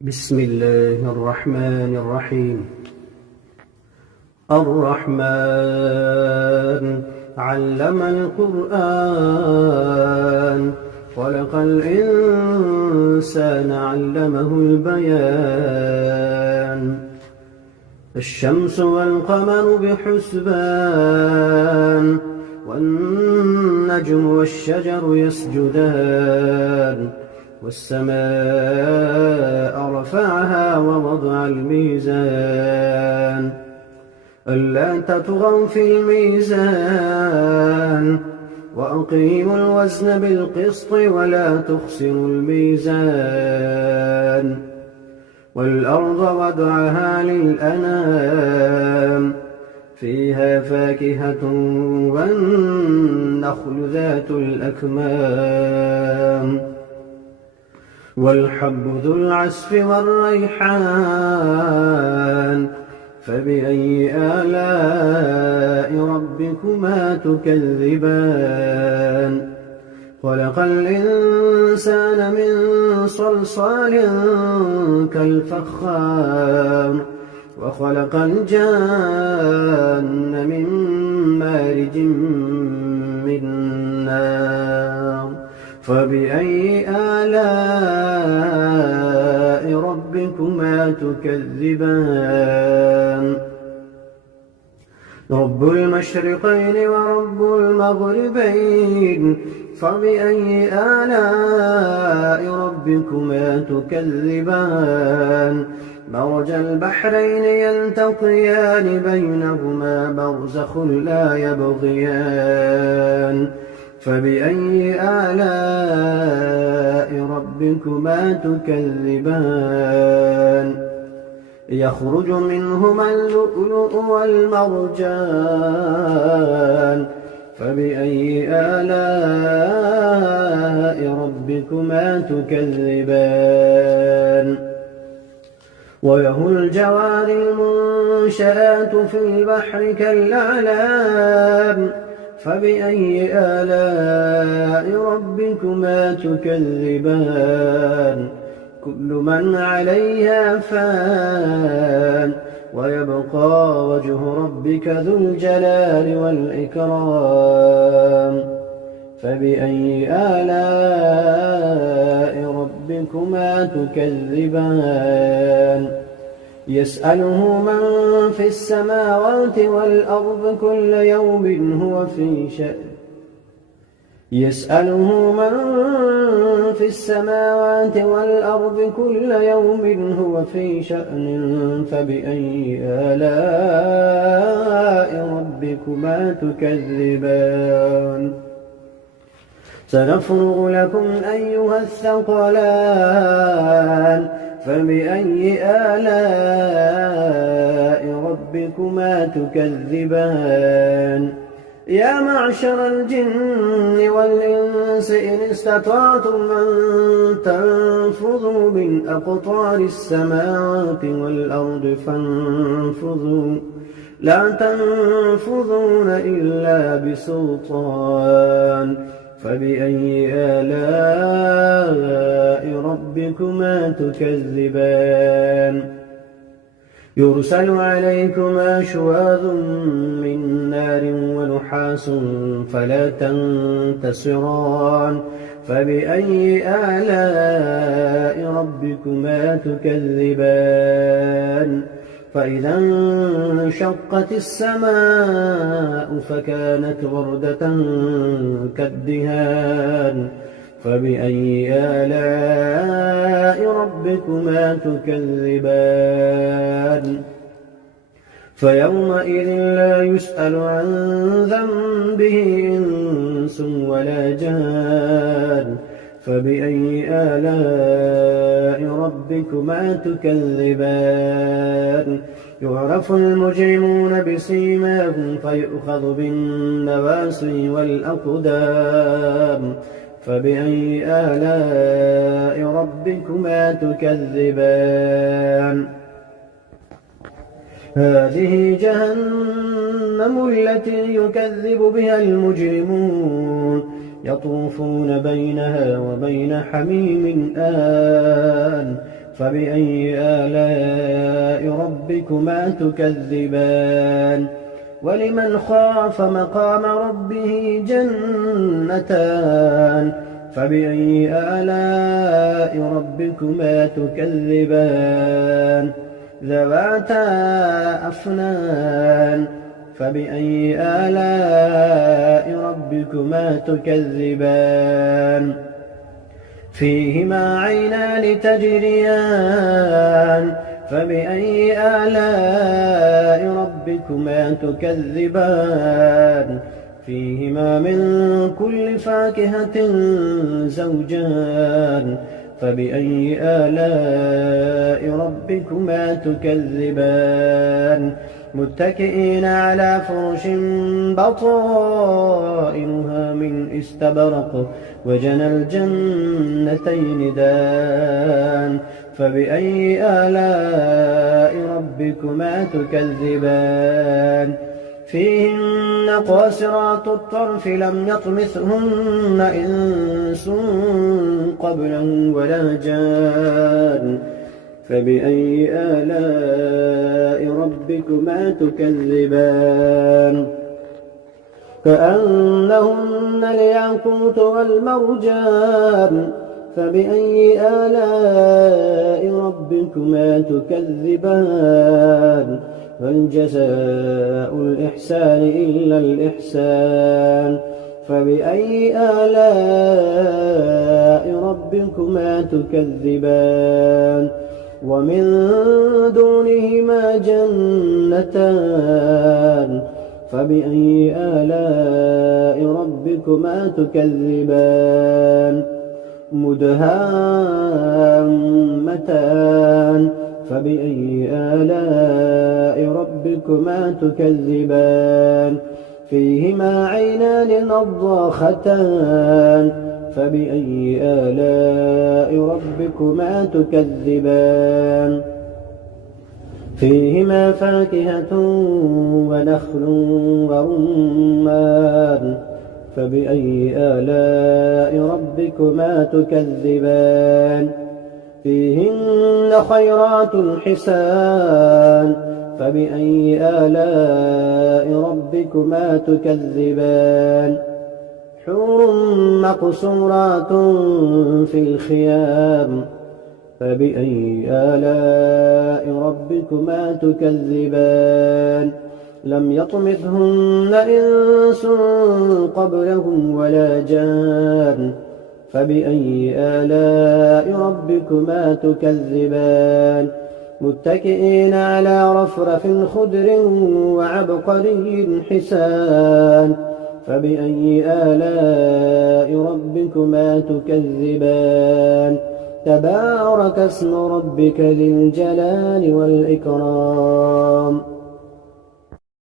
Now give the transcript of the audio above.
بسم الله الرحمن الرحيم. الرحمن علم القرآن، خلق الإنسان علمه البيان. الشمس والقمر بحسبان، والنجم والشجر يسجدان. والسماء رفعها ووضع الميزان، ألا تطغوا في الميزان، وأقيموا الوزن بالقسط ولا تخسروا الميزان. والأرض وضعها للأنام، فيها فاكهة والنخل ذات الأكمام، والحب ذو العصف والريحان. فبأي آلاء ربكما تكذبان؟ خلق الإنسان من صلصال كالفخار، وخلق الجان من مارج من نار. فبأي آلاء ربكما تكذبان؟ رب المشرقين ورب المغربين، فبأي آلاء ربكما تكذبان؟ مرج البحرين يلتقيان، بينهما برزخ لا يبغيان. فبأي آلاء ربكما تكذبان؟ يخرج منهما اللؤلؤ والمرجان. فبأي آلاء ربكما تكذبان؟ وله الجوار المنشآت في البحر كالأعلام. فبأي آلاء ربكما تكذبان؟ كل من عليها فان، ويبقى وجه ربك ذو الجلال والإكرام. فبأي آلاء ربكما تكذبان؟ يسأله من في السماوات والأرض كل يوم هو في شأن. يسأله من في السماوات والأرض كل يوم هو في شأن. فبأي آلاء ربكما تكذبان؟ سنفرغ لكم أيها الثقلان. فبأي آلاء ربكما تكذبان؟ يا معشر الجن والإنس إن استطعتم أن تنفذوا من أقطار السماوات والأرض فانفذوا، لا تنفذون إلا بسلطان. فبأي آلاء ربكما تكذبان؟ يرسل عليكما شواظ من نار ونحاس فلا تنتصران. فبأي آلاء ربكما تكذبان؟ فإذا انشقت السماء فكانت وردة كالدهان. فبأي آلاء ربكما تكذبان؟ فيومئذ لا يسأل عن ذنبه إنس ولا جان. فبأي آلاء ربكما تكذبان؟ يعرف المجرمون بسيماهم فيؤخذ بالنواصي والأقدام. فبأي آلاء ربكما تكذبان؟ هذه جهنم التي يكذب بها المجرمون، يطوفون بينها وبين حميم آن فبأي آلاء ربكما تكذبان ولمن خاف مقام ربه جنتان فبأي آلاء ربكما تكذبان ذواتا أفنان فبأي آلاء ربكما تكذبان فيهما عينان تجريان فبأي آلاء ربكما تكذبان فيهما من كل فاكهة زوجان فبأي آلاء ربكما تكذبان متكئين على فرش بطائنها من استبرق وجنى الجنتين دان فبأي آلاء ربكما تكذبان فيهن قاصرات الطرف لم يطمثهن إنس قبلهم ولا جان فبأي آلاء ربكما تكذبان كأنهن الياقوت والمرجان فبأي آلاء ربكما تكذبان هل جزاء الإحسان إلا الإحسان فبأي آلاء ربكما تكذبان ومن دونهما جنتان فبأي آلاء ربكما تكذبان مدهامتان فبأي آلاء ربكما تكذبان فيهما عينان نضاختان فبأي آلاء ربكما تكذبان فيهما فاكهة ونخل ورمان فبأي آلاء ربكما تكذبان فيهن خيرات حسان فبأي آلاء ربكما تكذبان حور مقصورات في الخيام فبأي آلاء ربكما تكذبان لم يطمثهن إنس قبلهم ولا جان فبأي آلاء ربكما تكذبان متكئين على رفرف خضر وعبقري حسان فبأي آلاء ربكما تكذبان تبارك اسم ربك ذي الجلال والإكرام